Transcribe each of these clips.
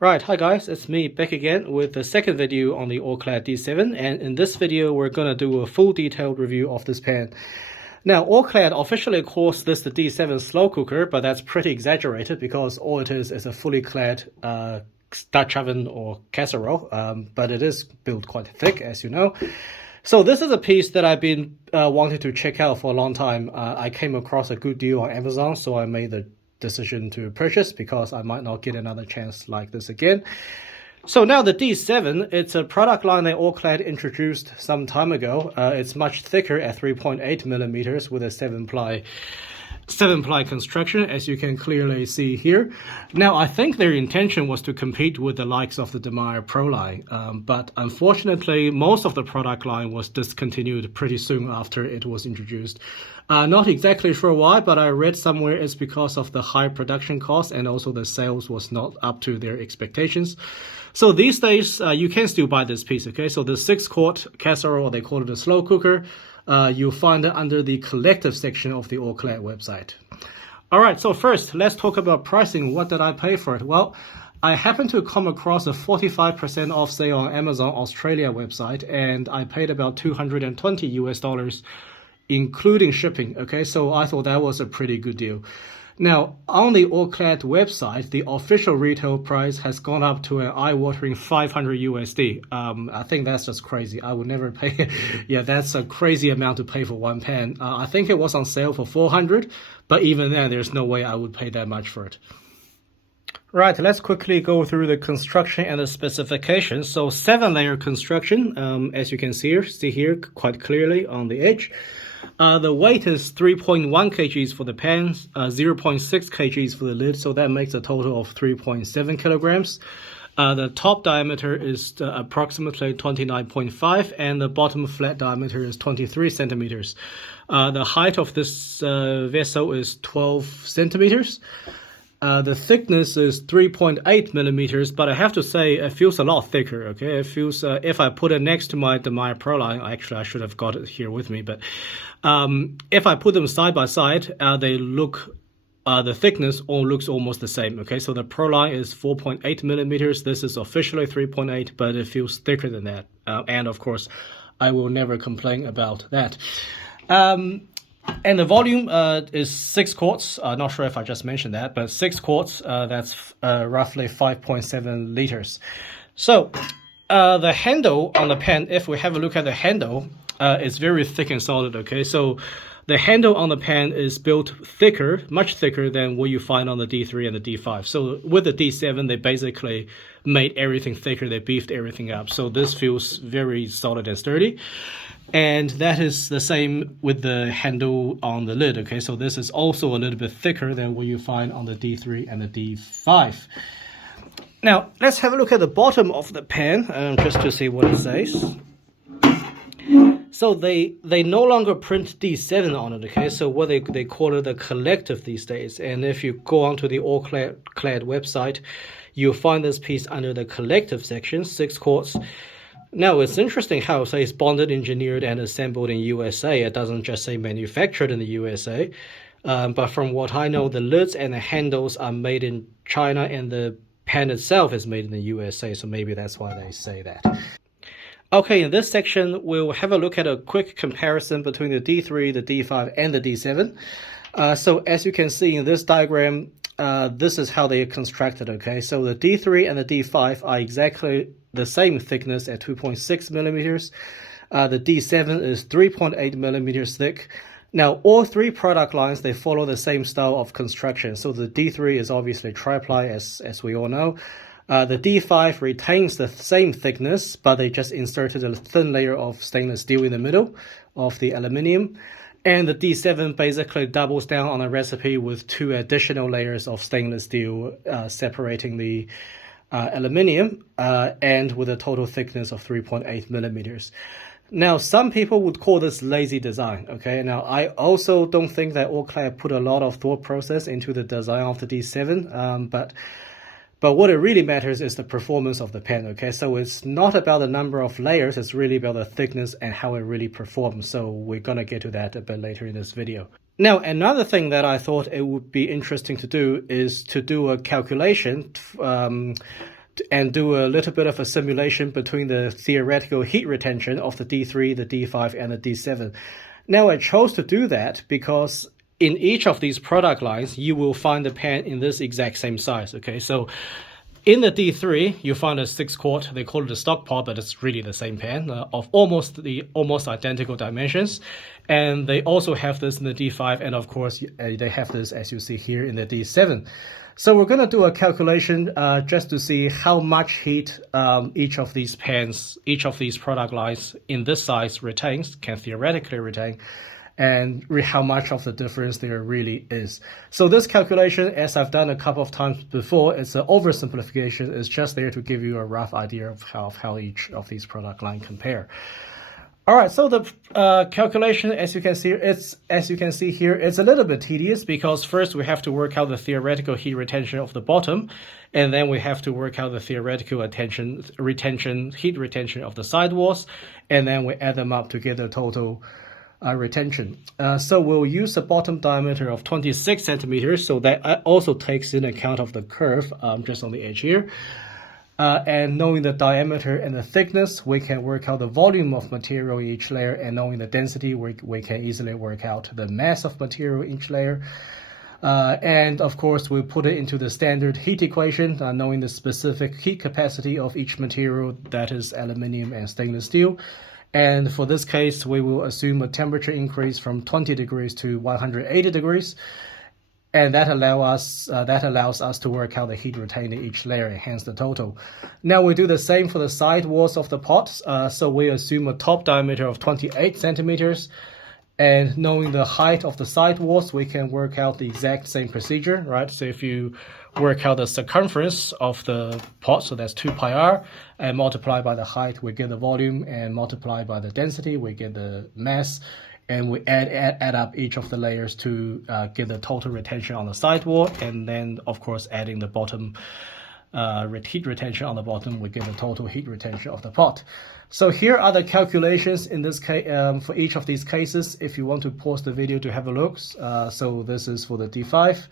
Right, hi guys, it's me back again with the second video on the All-Clad D7, and in this video we're gonna do a full detailed review of this pan. Now, All-Clad officially calls this the D7 slow cooker, but that's pretty exaggerated because all it is a fully clad Dutch oven or casserole, but it is built quite thick, as you know. So this is a piece that I've been wanting to check out for a long time. I came across a good deal on Amazon, so I made the decision to purchase because I might not get another chance like this again. So now the D7, it's a product line that All-Clad introduced some time ago. It's much thicker at 3.8 millimeters with a 7-ply construction, as you can clearly see here. Now, I think their intention was to compete with the likes of the Demire Pro line, but unfortunately, most of the product line was discontinued pretty soon after it was introduced. Not exactly sure why, but I read somewhere it's because of the high production cost and also the sales was not up to their expectations. So these days, you can still buy this piece, okay? So the 6-quart casserole, they call it a slow cooker, you'll find it under the collective section of the All-Clad website. All right, so first, let's talk about pricing. What did I pay for it? Well, I happened to come across a 45% off sale on Amazon Australia website, and I paid about $220 US, including shipping, okay? So I thought that was a pretty good deal. Now, on the All-Clad website, the official retail price has gone up to an eye-watering 500 USD. I think that's just crazy. I would never pay. Yeah, that's a crazy amount to pay for one pan. I think it was on sale for 400, but even then, there's no way I would pay that much for it. Right, let's quickly go through the construction and the specifications. So 7-layer construction, as you can see here quite clearly on the edge. The weight is 3.1 kgs for the pan, 0.6 kgs for the lid, so that makes a total of 3.7 kilograms. The top diameter is approximately 29.5, and the bottom flat diameter is 23 centimeters. The height of this vessel is 12 centimeters. The thickness is 3.8 millimeters, but I have to say it feels a lot thicker, okay? It feels, if I put it next to my Demire Pro line, actually I should have got it here with me, but if I put them side by side, they look, the thickness all looks almost the same, okay? So the Pro line is 4.8 millimeters, this is officially 3.8, but it feels thicker than that. And of course, I will never complain about that. And the volume is 6 quarts. Not sure if I just mentioned that, but 6 quarts, that's roughly 5.7 liters. So the handle on the pan, if we have a look at the handle, it's very thick and solid, okay? So the handle on the pan is built thicker, much thicker than what you find on the D3 and the D5. So with the D7, they basically made everything thicker. They beefed everything up. So this feels very solid and sturdy. And that is the same with the handle on the lid, okay? So this is also a little bit thicker than what you find on the D3 and the D5. Now, let's have a look at the bottom of the pan, just to see what it says. So they no longer print D7 on it, okay? So what they call it a collective these days. And if you go onto the All-Clad website, you'll find this piece under the collective section, 6 quarts. Now, it's interesting how it says bonded, engineered, and assembled in USA. It doesn't just say manufactured in the USA. But from what I know, the lids and the handles are made in China, and the pan itself is made in the USA. So maybe that's why they say that. Okay, in this section, we'll have a look at a quick comparison between the D3, the D5, and the D7. So as you can see in this diagram, this is how they are constructed, okay? So the D3 and the D5 are exactly the same thickness at 2.6 millimeters. The D7 is 3.8 millimeters thick. Now, all three product lines, they follow the same style of construction. So the D3 is obviously tri-ply, as we all know. The D5 retains the same thickness, but they just inserted a thin layer of stainless steel in the middle of the aluminium. And the D7 basically doubles down on a recipe with 2 additional layers of stainless steel separating the aluminium and with a total thickness of 3.8 millimeters. Now, some people would call this lazy design, okay? Now, I also don't think that All-Clad put a lot of thought process into the design of the D7, but what it really matters is the performance of the pen, okay? So it's not about the number of layers, it's really about the thickness and how it really performs. So we're gonna get to that a bit later in this video. Now, another thing that I thought it would be interesting to do is to do a calculation and do a little bit of a simulation between the theoretical heat retention of the D3, the D5, and the D7. Now, I chose to do that because in each of these product lines, you will find the pan in this exact same size, okay? So in the D3, you find a 6-quart, they call it a stock pot, but it's really the same pan of almost identical dimensions. And they also have this in the D5, and of course, they have this, as you see here, in the D7. So we're going to do a calculation just to see how much heat each of these pans, each of these product lines in this size retains, can theoretically retain, and how much of the difference there really is. So this calculation, as I've done a couple of times before, it's an oversimplification. It's just there to give you a rough idea of how each of these product lines compare. All right, so the calculation, as you can see here, it's a little bit tedious because first we have to work out the theoretical heat retention of the bottom, and then we have to work out the theoretical heat retention of the sidewalls, and then we add them up to get the total retention. So we'll use a bottom diameter of 26 centimeters, so that also takes in account of the curve just on the edge here. And knowing the diameter and the thickness, we can work out the volume of material in each layer, and knowing the density, we can easily work out the mass of material in each layer. And of course, we put it into the standard heat equation, knowing the specific heat capacity of each material, that is aluminium and stainless steel. And for this case, we will assume a temperature increase from 20 degrees to 180 degrees. And that allows us to work out the heat retained in each layer, and hence the total. Now we do the same for the side walls of the pot. So we assume a top diameter of 28 centimeters. And knowing the height of the side walls, we can work out the exact same procedure, right? So if you work out the circumference of the pot, so that's 2 pi r, and multiply by the height, we get the volume, and multiply by the density, we get the mass. And we add up each of the layers to get the total retention on the sidewall, and then of course adding the bottom heat retention on the bottom, we get the total heat retention of the pot. So here are the calculations in this case for each of these cases. If you want to pause the video to have a look, so this is for the D5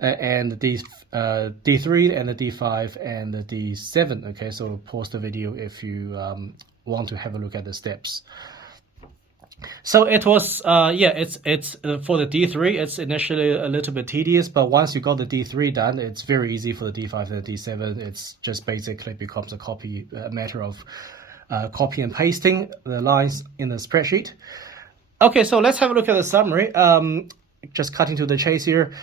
and the D3 and the D5 and the D7. Okay, so pause the video if you want to have a look at the steps. So it was, it's for the D3, it's initially a little bit tedious, but once you got the D3 done, it's very easy for the D5 and the D7. It's just basically becomes a matter of copy and pasting the lines in the spreadsheet. Okay, so let's have a look at the summary. Just cutting to the chase here.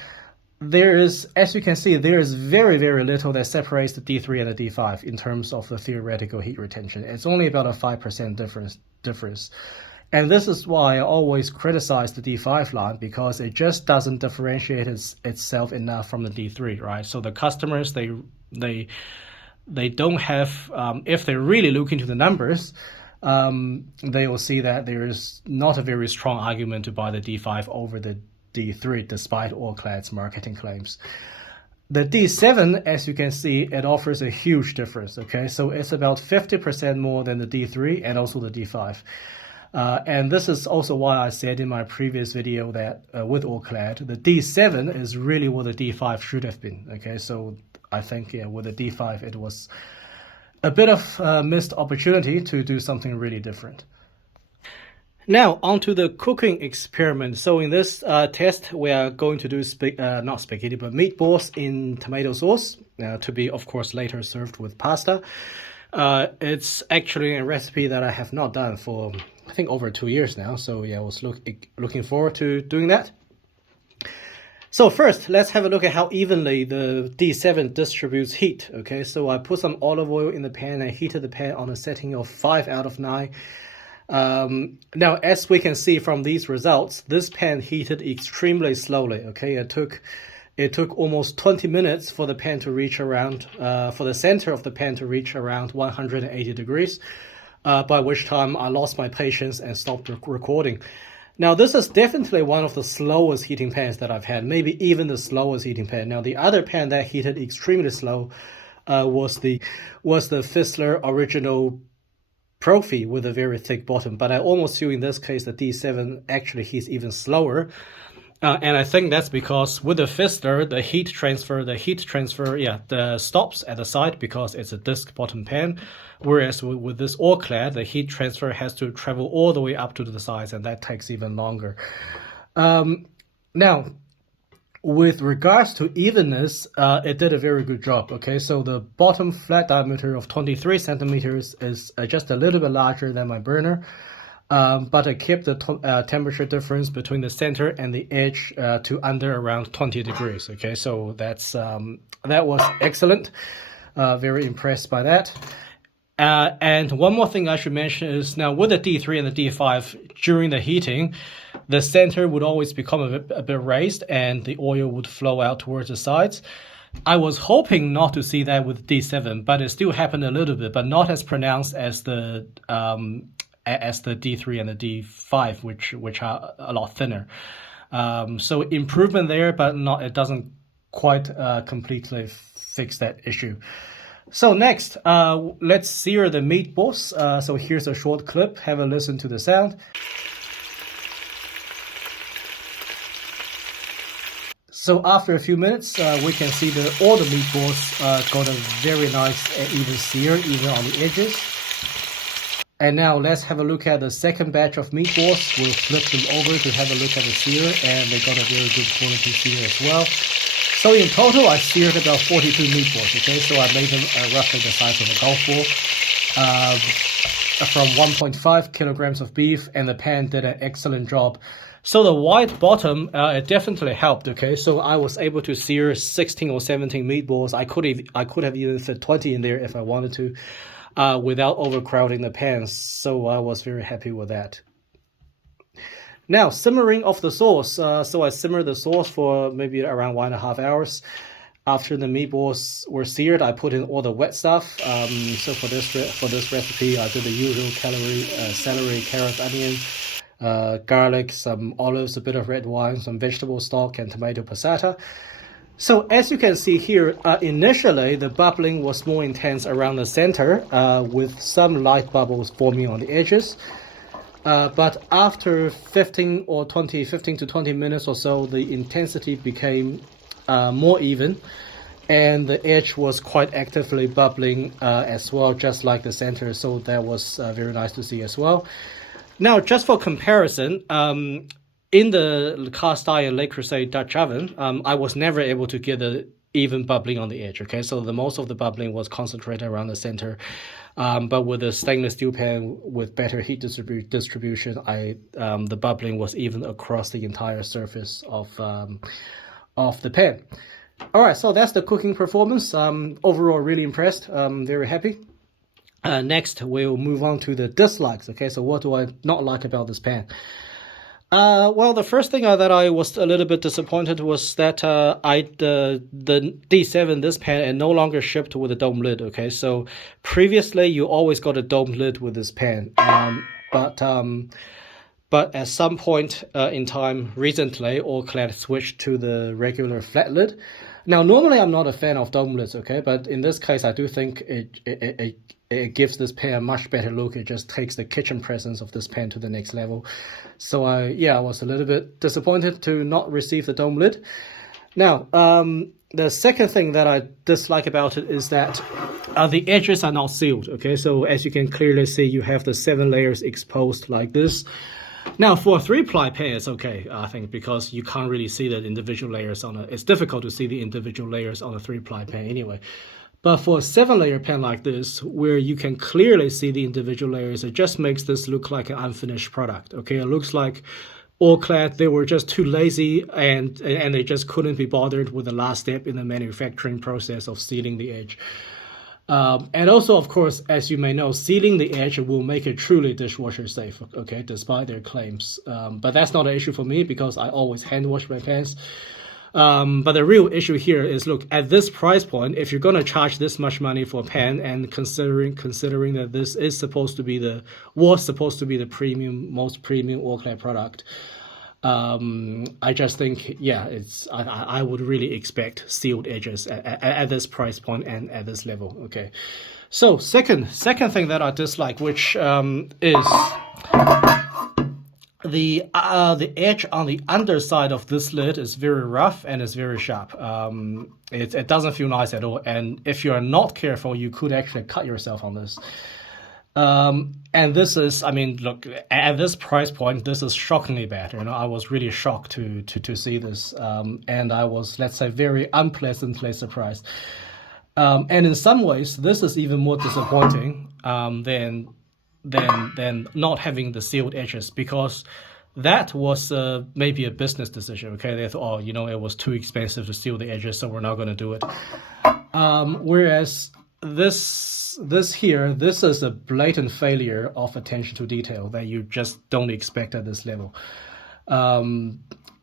There is, as you can see, there is very, very little that separates the D3 and the D5 in terms of the theoretical heat retention. It's only about a 5% difference. And this is why I always criticize the D5 line, because it just doesn't differentiate itself enough from the D3, right? So the customers, they don't have, if they really look into the numbers, they will see that there is not a very strong argument to buy the D5 over the D3, despite All-Clad's marketing claims. The D7, as you can see, it offers a huge difference, okay? So it's about 50% more than the D3 and also the D5. And this is also why I said in my previous video that with All-Clad, the D7 is really what the D5 should have been. Okay, so I think with the D5, it was a bit of a missed opportunity to do something really different. Now, onto the cooking experiment. So in this test, we are going to do not spaghetti, but meatballs in tomato sauce, to be, of course, later served with pasta. It's actually a recipe that I have not done for, I think, over 2 years now. So yeah, I was looking forward to doing that. So first, let's have a look at how evenly the D7 distributes heat. Okay, so I put some olive oil in the pan and heated the pan on a setting of 5 out of 9. Now, as we can see from these results, this pan heated extremely slowly. Okay, it took almost 20 minutes for the pan to reach around, for the center of the pan to reach around 180 degrees, by which time I lost my patience and stopped recording. Now, this is definitely one of the slowest heating pans that I've had, maybe even the slowest heating pan. Now, the other pan that heated extremely slow was the Fissler original Profi with a very thick bottom. But I almost feel in this case the D7 actually heats even slower. And I think that's because with the Fister, the heat transfer, stops at the side because it's a disc bottom pan. Whereas with this All-Clad, the heat transfer has to travel all the way up to the sides, and that takes even longer. Now, with regards to evenness, it did a very good job. Okay, so the bottom flat diameter of 23 centimeters is just a little bit larger than my burner. But I kept the temperature difference between the center and the edge to under around 20 degrees. Okay, so that was excellent. Very impressed by that. And one more thing I should mention is now with the D3 and the D5, during the heating, the center would always become a bit raised and the oil would flow out towards the sides. I was hoping not to see that with D7, but it still happened a little bit, but not as pronounced as the D3 and the D5, which are a lot thinner. So improvement there, but it doesn't quite completely fix that issue. So next, let's sear the meatballs. So here's a short clip. Have a listen to the sound. So after a few minutes, we can see that all the meatballs got a very nice and even sear, even on the edges. And now let's have a look at the second batch of meatballs. We'll flip them over to have a look at the sear, and they got a very good quality sear as well. So in total, I seared about 42 meatballs, okay? So I made them roughly the size of a golf ball. From 1.5 kilograms of beef, and the pan did an excellent job. So the wide bottom, it definitely helped, okay? So I was able to sear 16 or 17 meatballs. I could have even fit 20 in there if I wanted to. Without overcrowding the pans, so I was very happy with that. Now, simmering of the sauce. So I simmered the sauce for maybe around 1.5 hours. After the meatballs were seared, I put in all the wet stuff. So for this recipe, I did the usual celery, carrot, onion, garlic, some olives, a bit of red wine, some vegetable stock, and tomato passata. So as you can see here, initially the bubbling was more intense around the center, with some light bubbles forming on the edges. But after 15 to 20 minutes or so, the intensity became more even, and the edge was quite actively bubbling as well, just like the center. So that was very nice to see as well. Now, just for comparison, in the cast iron Le Creuset Dutch oven, I was never able to get the even bubbling on the edge. Okay, so the most of the bubbling was concentrated around the center. But with a stainless steel pan with better heat distribution, the bubbling was even across the entire surface of the pan. All right, so that's the cooking performance. Overall, really impressed. Very happy. Next, we'll move on to the dislikes. Okay, so what do I not like about this pan? Well, the first thing that I was a little bit disappointed was that the D7, this pan, it no longer shipped with a dome lid. Okay, so previously you always got a dome lid with this pan, but at some point in time recently, All-Clad switched to the regular flat lid. Now, normally I'm not a fan of dome lids, okay, but in this case I do think it gives this pan a much better look. It just takes the kitchen presence of this pan to the next level. So I was a little bit disappointed to not receive the dome lid. Now, the second thing that I dislike about it is that the edges are not sealed, okay? So as you can clearly see, you have the 7 layers exposed like this. Now, for a 3-ply pan, it's okay, I think, because you can't really see the individual layers it's difficult to see the individual layers on a 3-ply pan anyway. But for a 7-layer pan like this, where you can clearly see the individual layers, it just makes this look like an unfinished product, okay? It looks like All-Clad, they were just too lazy and they just couldn't be bothered with the last step in the manufacturing process of sealing the edge. And also, of course, as you may know, sealing the edge will make it truly dishwasher safe, okay, despite their claims. But that's not an issue for me because I always hand wash my pans. But the real issue here is, look, at this price point, if you're going to charge this much money for a pan, and considering that this is supposed to be the most premium All-Clad product, I just think, I would really expect sealed edges at this price point and at this level. Okay, so second thing that I dislike, which is the edge on the underside of this lid is very rough and it's very sharp. It doesn't feel nice at all, and if you are not careful, you could actually cut yourself on this. And this is, I mean, look, at this price point, this is shockingly bad. You know, I was really shocked to see this, and I was, let's say, very unpleasantly surprised. And in some ways, this is even more disappointing than not having the sealed edges, because that was maybe a business decision. Okay, they thought, oh, you know, it was too expensive to seal the edges, so we're not going to do it. Whereas this is a blatant failure of attention to detail that you just don't expect at this level.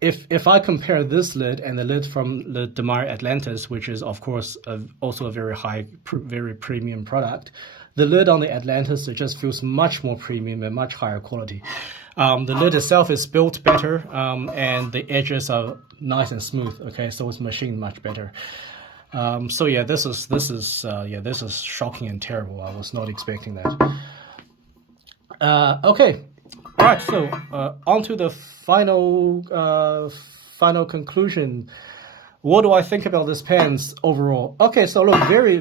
If I compare this lid and the lid from the Demar Atlantis, which is of course also a very high, very premium product, the lid on the Atlantis, it just feels much more premium and much higher quality. The lid itself is built better, and the edges are nice and smooth. Okay, so it's machined much better. So yeah, this is shocking and terrible. I was not expecting that. Okay. All right, so on to the final conclusion. What do I think about this pens overall? Okay, so look, very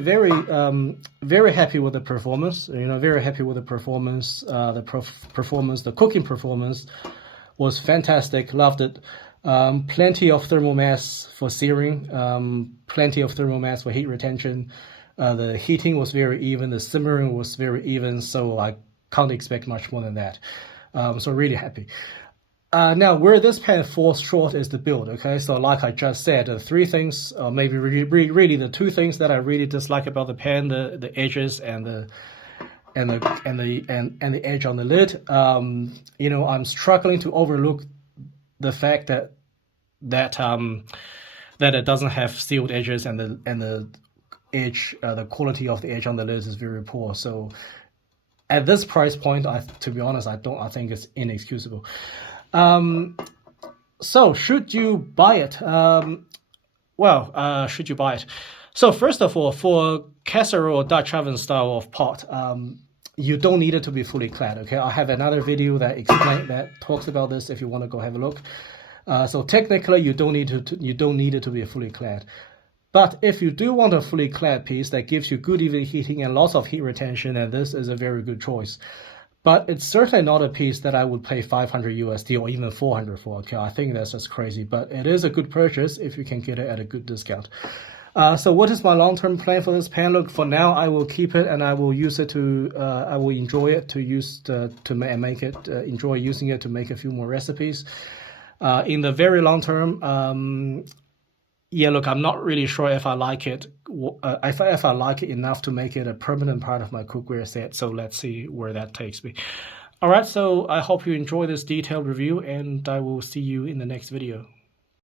happy with the performance. You know, very happy with the performance. The cooking performance was fantastic. Loved it. Plenty of thermal mass for searing. Plenty of thermal mass for heat retention. The heating was very even. The simmering was very even. So I can't expect much more than that. So really happy. Now, where this pen falls short is the build. Okay, so like I just said, the three things, maybe really the two things that I really dislike about the pen: the edges and the edge on the lid. You know, I'm struggling to overlook the fact that it doesn't have sealed edges, and the edge, the quality of the edge on the lid is very poor. So at this price point, to be honest, I think it's inexcusable. So should you buy it? Should you buy it? So first of all, for casserole Dutch oven style of pot, you don't need it to be fully clad. Okay, I have another video that talks about this if you want to go have a look. So technically, you don't need it to be fully clad. But if you do want a fully clad piece that gives you good even heating and lots of heat retention, then this is a very good choice. But it's certainly not a piece that I would pay $500 USD or even $400 for. Okay, I think that's just crazy. But it is a good purchase if you can get it at a good discount. So what is my long-term plan for this pen? Look, for now, I will keep it and I will use it I will enjoy it enjoy using it to make a few more recipes. In the very long term, yeah, look, I'm not really sure if I like it. If I like it enough to make it a permanent part of my cookware set. So let's see where that takes me. All right, so I hope you enjoy this detailed review, and I will see you in the next video.